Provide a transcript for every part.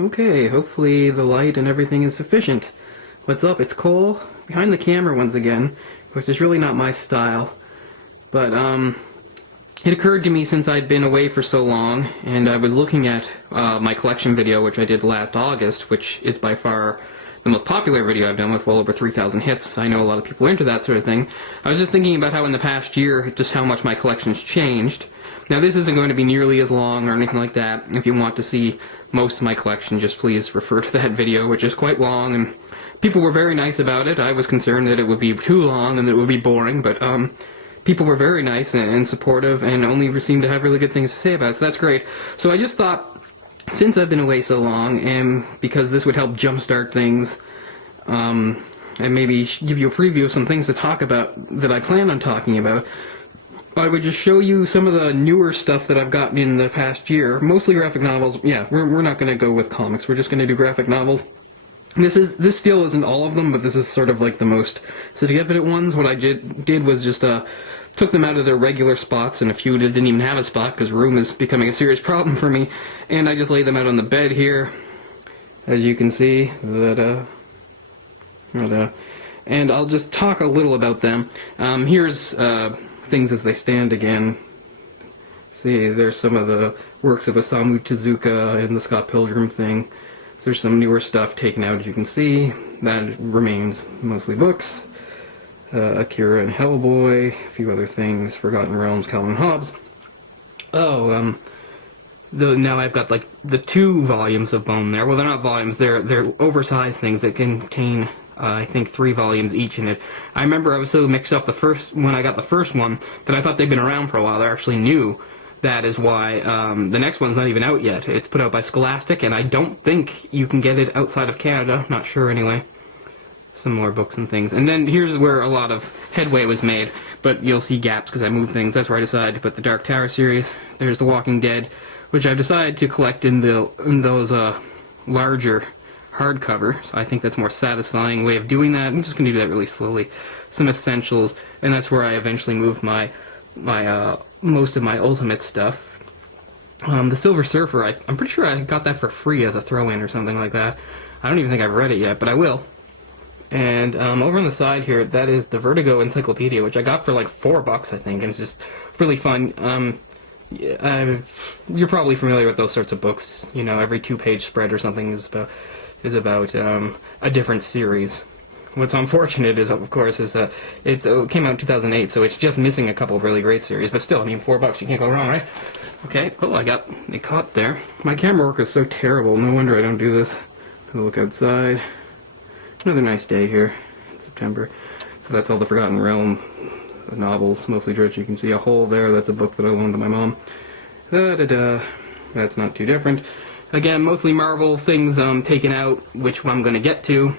Okay, hopefully the light and everything is sufficient. What's up? It's Cole, behind the camera once again, which is really not my style. But, it occurred to me since I'd been away for so long, and I was looking at my collection video, which I did last August, which is by far the most popular video I've done with well over 3,000 hits. I know a lot of people are into that sort of thing. I was just thinking about how in the past year, just how much my collection's changed. Now this isn't going to be nearly as long or anything like that. If you want to see most of my collection, just please refer to that video, which is quite long, and people were very nice about it. I was concerned that it would be too long and that it would be boring, but people were very nice and supportive and only seemed to have really good things to say about it, so that's great. So I just thought, since I've been away so long, and because this would help jumpstart things, and maybe give you a preview of some things to talk about that I plan on talking about, I would just show you some of the newer stuff that I've gotten in the past year. Mostly graphic novels. Yeah, we're not going to go with comics. We're just going to do graphic novels. This still isn't all of them, but this is sort of like the most significant ones. What I did was just took them out of their regular spots, and a few that didn't even have a spot because room is becoming a serious problem for me. And I just laid them out on the bed here, as you can see. And I'll just talk a little about them. Here's things as they stand again. See, there's some of the works of Osamu Tezuka and the Scott Pilgrim thing. So there's some newer stuff taken out, as you can see. That remains mostly books. Akira and Hellboy, a few other things, Forgotten Realms, Calvin Hobbes. Oh, now I've got like the 2 volumes of Bone there. Well, they're not volumes, they're oversized things that contain I think 3 volumes each in it. I remember I was so mixed up when I got the first one that I thought they'd been around for a while. They're actually new. That is why the next one's not even out yet. It's put out by Scholastic, and I don't think you can get it outside of Canada. Not sure anyway. Some more books and things. And then here's where a lot of headway was made, but you'll see gaps because I moved things. That's where I decided to put the Dark Tower series. There's The Walking Dead, which I've decided to collect in those larger hardcover, so I think that's a more satisfying way of doing that. I'm just going to do that really slowly. Some essentials, and that's where I eventually moved my most of my Ultimate stuff. The Silver Surfer, I'm pretty sure I got that for free as a throw-in or something like that. I don't even think I've read it yet, but I will. And over on the side here, that is the Vertigo Encyclopedia, which I got for like $4, I think, and it's just really fun. You're probably familiar with those sorts of books. You know, every 2-page spread or something is about a different series. What's unfortunate is, of course, is that it came out in 2008, so it's just missing a couple of really great series. But still, I mean, $4, you can't go wrong, right? Okay, oh, I got it caught there. My camera work is so terrible, no wonder I don't do this. I'll look outside. Another nice day here in September. So that's all the Forgotten Realm novels, mostly Dredge. You can see a hole there, that's a book that I loaned to my mom. That's not too different. Again, mostly Marvel things taken out, which I'm going to get to.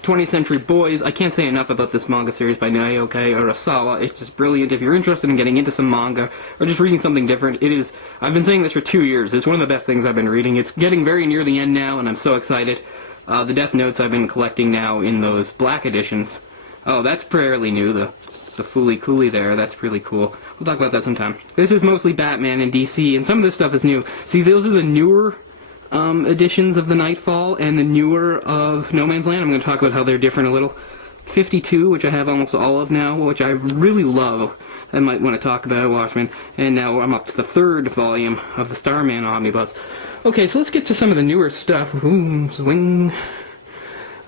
20th Century Boys, I can't say enough about this manga series by Naoki Urasawa. It's just brilliant. If you're interested in getting into some manga, or just reading something different, it is, I've been saying this for 2 years, it's one of the best things I've been reading. It's getting very near the end now, and I'm so excited. The Death Notes I've been collecting now in those black editions. Oh, that's fairly new, the Fooly Cooley there, that's really cool. We'll talk about that sometime. This is mostly Batman and DC, and some of this stuff is new. See, those are the newer editions of the Nightfall, and the newer of No Man's Land. I'm going to talk about how they're different a little. 52, which I have almost all of now, which I really love. I might want to talk about Watchmen. And now I'm up to the 3rd volume of the Starman Omnibus. Okay, so let's get to some of the newer stuff. Ooh, swing.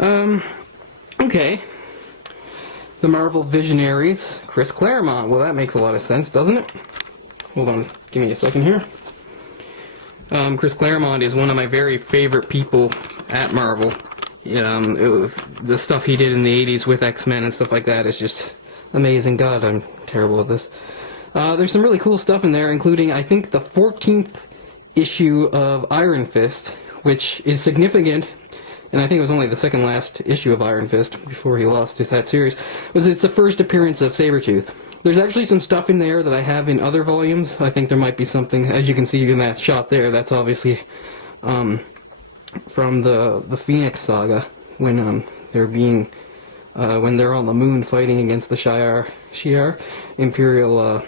Okay. The Marvel Visionaries, Chris Claremont. Well, that makes a lot of sense, doesn't it? Hold on, give me a second here. Chris Claremont is one of my very favorite people at Marvel. The stuff he did in the 80s with X-Men and stuff like that is just amazing. God, I'm terrible at this. There's some really cool stuff in there, including, I think, the 14th issue of Iron Fist, which is significant, and I think it was only the second last issue of Iron Fist before he lost that series. It's the first appearance of Sabretooth. There's actually some stuff in there that I have in other volumes. I think there might be something, as you can see in that shot there, that's obviously from the Phoenix Saga, when when they're on the moon fighting against the Shi'ar Imperial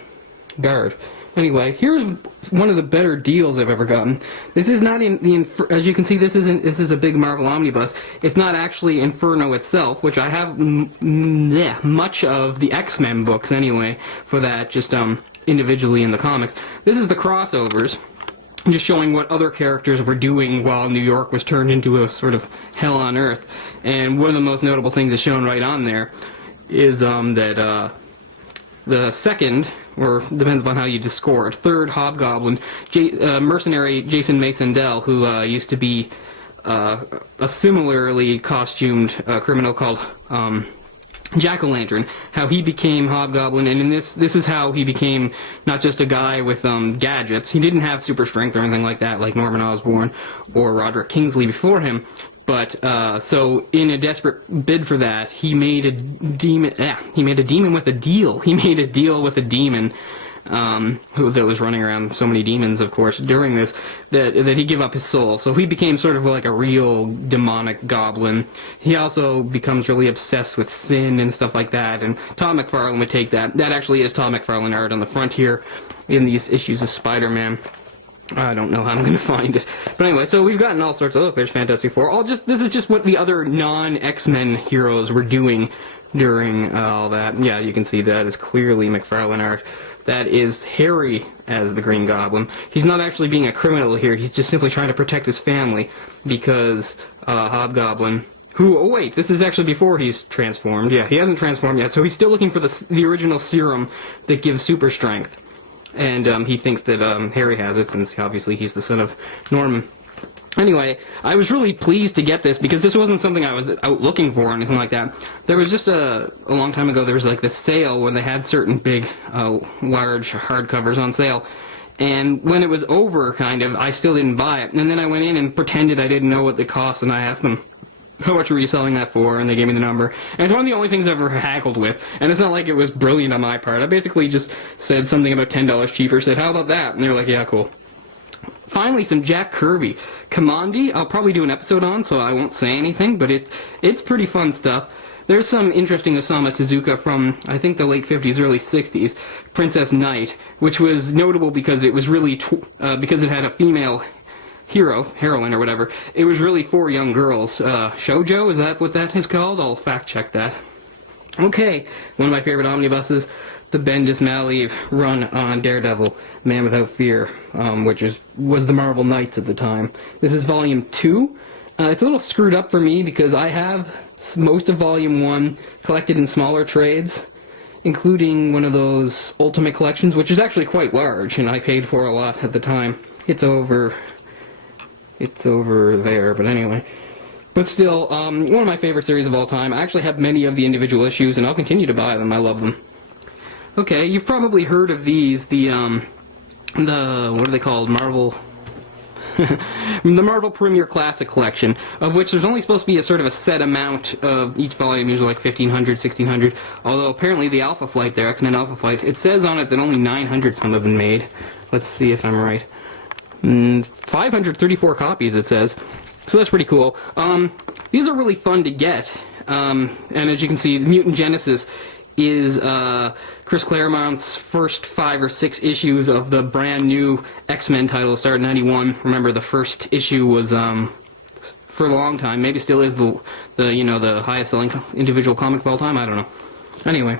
Guard. Anyway, here's one of the better deals I've ever gotten. This is not in the as you can see, this is a big Marvel omnibus. It's not actually Inferno itself, which I have much of the X-Men books anyway for that, just individually in the comics. This is the crossovers, just showing what other characters were doing while New York was turned into a sort of hell on earth. And one of the most notable things that's shown right on there is that the second, or depends upon how you score it, third Hobgoblin, mercenary Jason Masondell, who used to be a similarly costumed criminal called Jack-O-Lantern, how he became Hobgoblin, and in this is how he became not just a guy with gadgets. He didn't have super strength or anything like that, like Norman Osborn or Roderick Kingsley before him. But so in a desperate bid for that, he made a demon. He made a demon with a deal. He made a deal with a demon that was running around. So many demons, of course, during this that he give up his soul. So he became sort of like a real demonic goblin. He also becomes really obsessed with sin and stuff like that. And Todd McFarlane would take that. That actually is Todd McFarlane art on the front here in these issues of Spider-Man. I don't know how I'm going to find it. But anyway, so we've gotten all sorts of... Look, there's Fantastic Four. This is just what the other non-X-Men heroes were doing during all that. Yeah, you can see that is clearly McFarlane art. That is Harry as the Green Goblin. He's not actually being a criminal here. He's just simply trying to protect his family because Hobgoblin... oh wait, this is actually before he's transformed. Yeah, he hasn't transformed yet, so he's still looking for the original serum that gives super strength. And he thinks that Harry has it, since obviously he's the son of Norman. Anyway, I was really pleased to get this, because this wasn't something I was out looking for or anything like that. There was just a long time ago, there was like this sale when they had certain big, large hardcovers on sale. And when it was over, kind of, I still didn't buy it. And then I went in and pretended I didn't know what it cost, and I asked them, how much were you selling that for? And they gave me the number. And it's one of the only things I've ever haggled with. And it's not like it was brilliant on my part. I basically just said something about $10 cheaper, said, how about that? And they were like, yeah, cool. Finally, some Jack Kirby. Commandi, I'll probably do an episode on, so I won't say anything, but it's pretty fun stuff. There's some interesting Osamu Tezuka from, I think, the late 50s, early 60s, Princess Knight, which was notable because it was really, because it had a female heroine or whatever. It was really for young girls. Shoujo, is that what that is called? I'll fact check that. Okay, one of my favorite omnibuses, the Bendis Malieve run on Daredevil, Man Without Fear, which was the Marvel Knights at the time. This is Volume 2. It's a little screwed up for me because I have most of Volume 1 collected in smaller trades, including one of those Ultimate Collections, which is actually quite large, and I paid for a lot at the time. It's over there, but anyway. But still, one of my favorite series of all time. I actually have many of the individual issues, and I'll continue to buy them. I love them. Okay, you've probably heard of these, the what are they called? Marvel... the Marvel Premier Classic Collection, of which there's only supposed to be a sort of a set amount of each volume, usually like 1,500, 1,600, although apparently the Alpha Flight there, X-Men Alpha Flight, it says on it that only 900 some have been made. Let's see if I'm right. 534 copies, it says. So that's pretty cool. These are really fun to get. And as you can see, Mutant Genesis is Chris Claremont's first 5 or 6 issues of the brand new X-Men title, started in '91. Remember, the first issue was for a long time, maybe still is the highest selling individual comic of all time. I don't know. Anyway,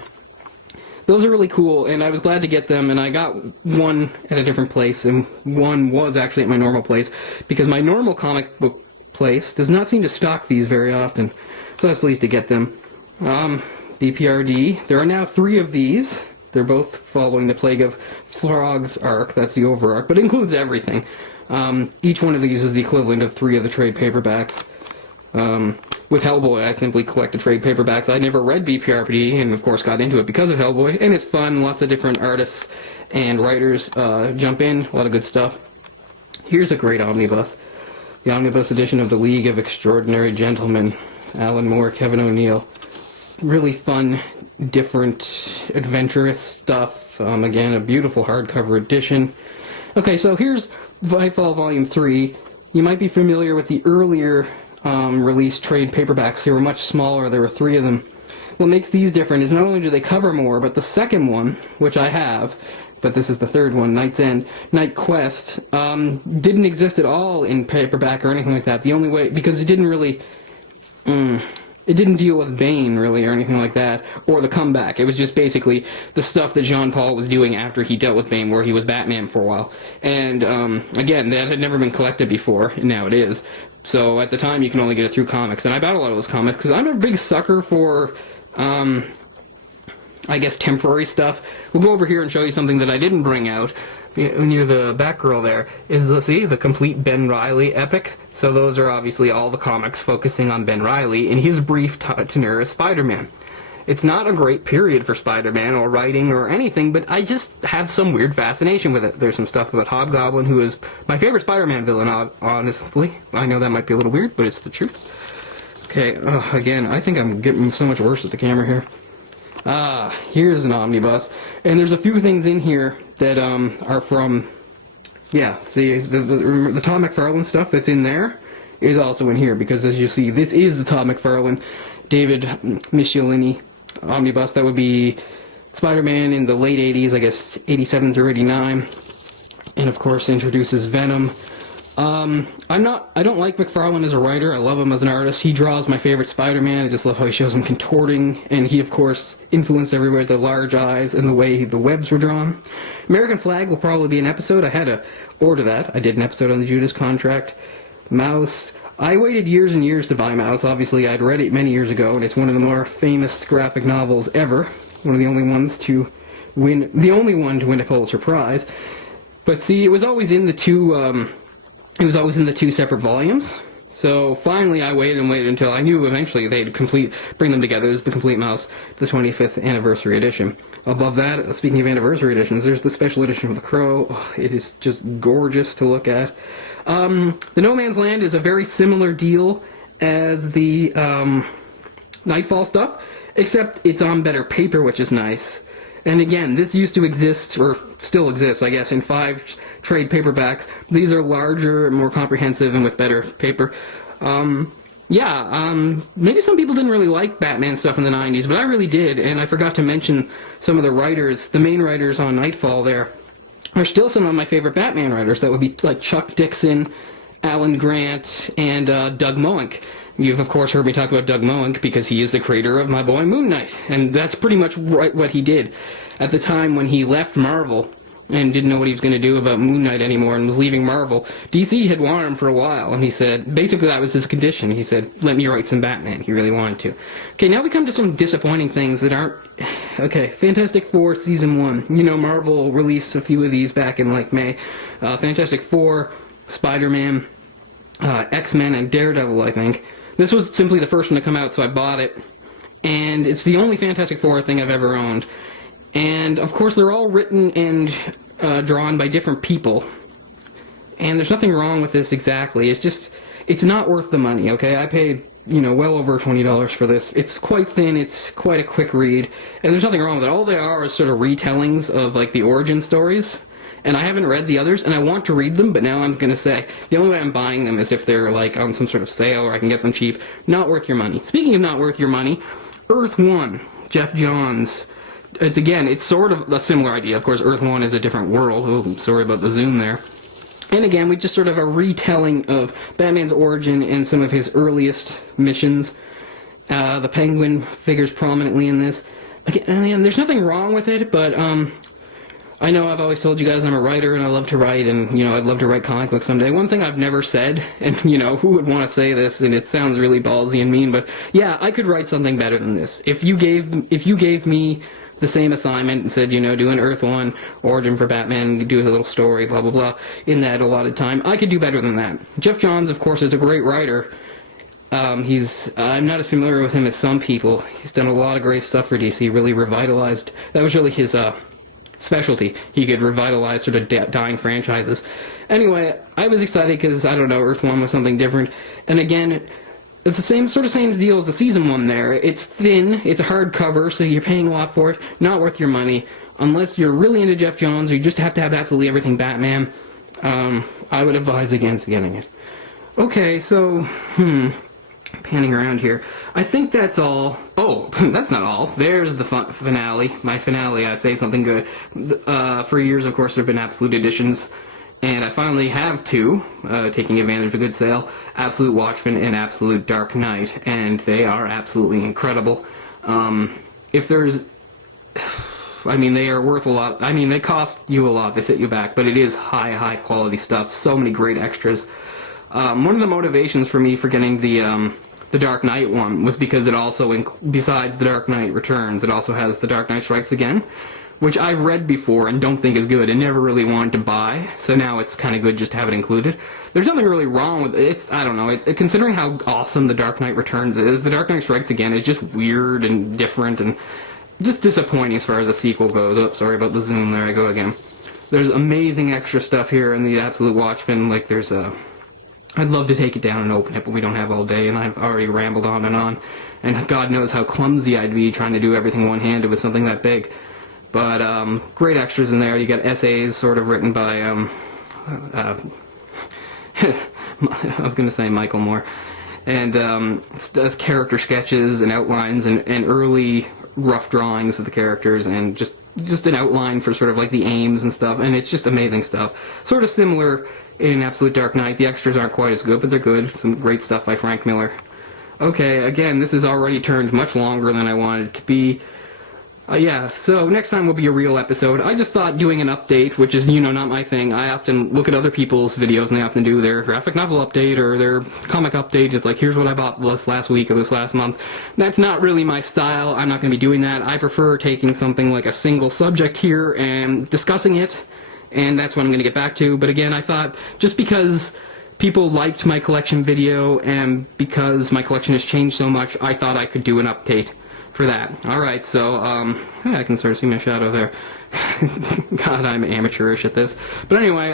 those are really cool, and I was glad to get them, and I got one at a different place, and one was actually at my normal place, because my normal comic book place does not seem to stock these very often, so I was pleased to get them. BPRD, there are now 3 of these. They're both following the Plague of Frogs arc, that's the over arc, but it includes everything. Each one of these is the equivalent of 3 of the trade paperbacks. With Hellboy, I simply collect the trade paperbacks. I never read BPRD, and of course got into it because of Hellboy, and it's fun. Lots of different artists and writers jump in. A lot of good stuff. Here's a great omnibus. The omnibus edition of the League of Extraordinary Gentlemen. Alan Moore, Kevin O'Neill. Really fun, different, adventurous stuff. Again, a beautiful hardcover edition. Okay, so here's Vifall Volume 3. You might be familiar with the earlier released trade paperbacks. They were much smaller. There were 3 of them. what makes these different is not only do they cover more, but the second one, which I have, but this is the third one, Night's End, Night Quest, didn't exist at all in paperback or anything like that. The only way, because it didn't really, it didn't deal with Bane, really, or anything like that, or the comeback. It was just basically the stuff that Jean-Paul was doing after he dealt with Bane, where he was Batman for a while. And, again, that had never been collected before, and now it is. So, at the time, you can only get it through comics. And I bought a lot of those comics, because I'm a big sucker for, I guess, temporary stuff. We'll go over here and show you something that I didn't bring out. Near the Batgirl there is the complete Ben Reilly epic. So those are obviously all the comics focusing on Ben Reilly in his brief tenure as Spider-Man. It's not a great period for Spider-Man or writing or anything, but I just have some weird fascination with it. There's some stuff about Hobgoblin, who is my favorite Spider-Man villain, honestly. I know that might be a little weird, but it's the truth. Okay, again, I think I'm getting so much worse with the camera here. Here's an omnibus, and there's a few things in here that are from, yeah, see, the Todd McFarlane stuff that's in there is also in here, because as you see, this is the Todd McFarlane, David Michelinie omnibus. That would be Spider-Man in the late 80s, I guess 87 through 89, and of course introduces Venom. I don't like McFarlane as a writer. I love him as an artist. He draws my favorite Spider-Man. I just love how he shows him contorting, and he, of course, influenced everywhere the large eyes and the way the webs were drawn. American Flag will probably be an episode. I had to order that. I did an episode on the Judas Contract. Mouse. I waited years and years to buy Mouse. Obviously, I'd read it many years ago, and it's one of the more famous graphic novels ever. One of the only ones to win a Pulitzer Prize. But see, it was always in the two, separate volumes. So finally I waited until I knew eventually they'd bring them together as the Complete Mouse, the 25th anniversary edition. Above that, speaking of anniversary editions, there's the special edition of The Crow. Oh, it is just gorgeous to look at. The No Man's Land is a very similar deal as the Nightfall stuff, except it's on better paper, which is nice. And again, this used to exist, or still exists, I guess, in 5 trade paperbacks. These are larger, more comprehensive, and with better paper. Maybe some people didn't really like Batman stuff in the 90s, but I really did, and I forgot to mention some of the writers, the main writers on Nightfall there, are still some of my favorite Batman writers. That would be like Chuck Dixon, Alan Grant, and Doug Moench. You've, of course, heard me talk about Doug Moench because he is the creator of my boy Moon Knight, and that's pretty much what he did. At the time when he left Marvel and didn't know what he was going to do about Moon Knight anymore and was leaving Marvel, DC had wanted him for a while, and he said, basically that was his condition. He said, let me write some Batman. He really wanted to. Okay, now we come to some disappointing things that aren't... Okay, Fantastic Four Season 1. You know, Marvel released a few of these back in, like, May. Fantastic Four, Spider-Man, X-Men, and Daredevil, I think. This was simply the first one to come out, so I bought it. And it's the only Fantastic Four thing I've ever owned. And, of course, they're all written and drawn by different people. And there's nothing wrong with this exactly. It's just, it's not worth the money, okay? I paid, well over $20 for this. It's quite thin, it's quite a quick read. And there's nothing wrong with it. All they are is sort of retellings of, like, the origin stories. And I haven't read the others, and I want to read them, but now I'm going to say, the only way I'm buying them is if they're, like, on some sort of sale or I can get them cheap. Not worth your money. Speaking of not worth your money, Earth 1, Jeff Johns. It's sort of a similar idea. Of course, Earth 1 is a different world. Oh, sorry about the zoom there. And again, we just sort of a retelling of Batman's origin and some of his earliest missions. The Penguin figures prominently in this. Again, there's nothing wrong with it, but, I know I've always told you guys I'm a writer and I love to write and, I'd love to write comic books someday. One thing I've never said, and, who would want to say this, and it sounds really ballsy and mean, but yeah, I could write something better than this. If you gave me the same assignment and said, do an Earth 1 origin for Batman, do a little story, blah, blah, blah, in that allotted time, I could do better than that. Jeff Johns, of course, is a great writer. I'm not as familiar with him as some people. He's done a lot of great stuff for DC, really revitalized, that was really his, specialty. He could revitalize sort of dying franchises. Anyway, I was excited because, Earth 1 was something different. And again, it's the same deal as the Season 1 there. It's thin, it's a hardcover, so you're paying a lot for it. Not worth your money. Unless you're really into Jeff Johns or you just have to have absolutely everything Batman, I would advise against getting it. Okay, so, panning around here. I think that's all. Oh, that's not all. There's the finale. My finale. I saved something good. For years, of course, there have been Absolute Editions, and I finally have two, taking advantage of a good sale, Absolute Watchmen and Absolute Dark Knight, and they are absolutely incredible. If there's... I mean, they are worth a lot. I mean, they cost you a lot. They set you back, but it is high quality stuff. So many great extras. One of the motivations for me for getting the Dark Knight one was because it also, besides the Dark Knight Returns, it also has the Dark Knight Strikes Again, which I've read before and don't think is good and never really wanted to buy. So now it's kind of good just to have it included. There's nothing really wrong with it. I don't know. Considering how awesome the Dark Knight Returns is, the Dark Knight Strikes Again is just weird and different and just disappointing as far as a sequel goes. Oh, sorry about the zoom. There I go again. There's amazing extra stuff here in the Absolute Watchmen. Like, there's a... I'd love to take it down and open it, but we don't have all day, and I've already rambled on. And God knows how clumsy I'd be trying to do everything one-handed with something that big. But, great extras in there. You got essays sort of written by, I was going to say Michael Moore. And, character sketches and outlines and early rough drawings of the characters and just an outline for sort of like the aims and stuff, and it's just amazing stuff. Sort of similar in Absolute Dark Knight. The extras aren't quite as good, but they're good. Some great stuff by Frank Miller. Okay, again, this has already turned much longer than I wanted it to be. Yeah, so next time will be a real episode. I just thought doing an update, which is, not my thing. I often look at other people's videos and they often do their graphic novel update or their comic update. It's like, here's what I bought this last week or this last month. That's not really my style. I'm not going to be doing that. I prefer taking something like a single subject here and discussing it, and that's what I'm going to get back to. But again, I thought, just because people liked my collection video and because my collection has changed so much, I thought I could do an update for that. Alright, so, I can sort of see my shadow there. God, I'm amateurish at this. But anyway,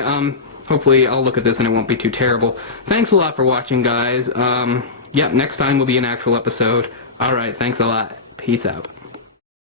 hopefully I'll look at this and it won't be too terrible. Thanks a lot for watching, guys. Yeah, next time will be an actual episode. Alright, thanks a lot. Peace out.